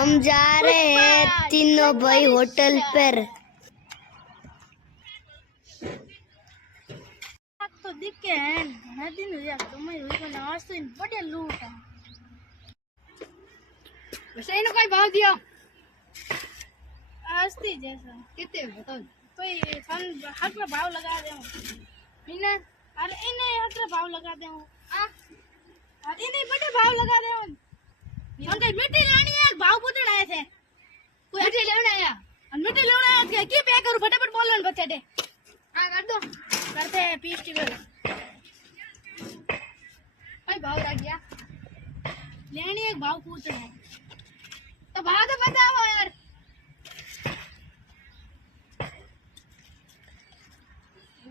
हम जा रहे हैं तीनों भाई होटल पर। तो दिख के हैं घना दिन हो गया तो मैं हुई को आज तो बड़े लूट है। वैसे इनको कोई भाव दिया आज थी जैसा कितने बताओ कोई फन हक में भाव लगा दे इन्हें अरे इन्हें हक में भाव लगा दे अरे इन्हें बड़े भाव लगा दे उनके मिट्टी लानी है भाव पूछने आए थे कोई मिट्टी लेने आया और मिट्टी लेने आया थे की पे करूं फटाफट बोल लो बच्चे दे हां कर दो करते हैं पीस की भाई भाव रख गया लेनी एक भाव पूछ रहे हैं तो भाव तो बताओ यार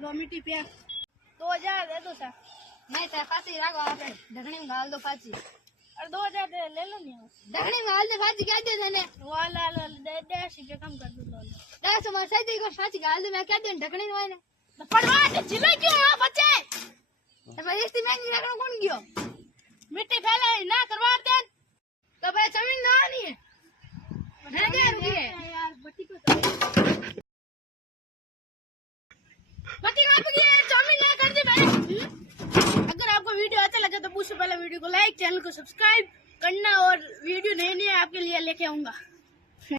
लो मिट्टी पे 2000 दे दो सर नहीं सर फांसी रखो आप ढकनी में डाल दो फांसी और 2000 दे ले लो नहीं ढकनी में डाल दे फांसी क्या दे देने वाला दे दे के कम कर दो लो दस मार सही को फांसी डाल दे मैं क्या दे ढकनी में ने पड़वा के जिले क्यों आ बच्चे तो भाई इस में नहीं रखना कौन गयो मिट्टी फैला ना करवा दे तो भाई जमीन ना नहीं है रह गया रुकिए यार बट्टी को बत्ती कहां पे गया जमीन ना कर दे भाई। अगर आपको वीडियो अच्छा लगे तो सबसे पहले वीडियो को लाइक चैनल को सब्सक्राइब करना और वीडियो नए नए आपके लिए लेके आऊंगा।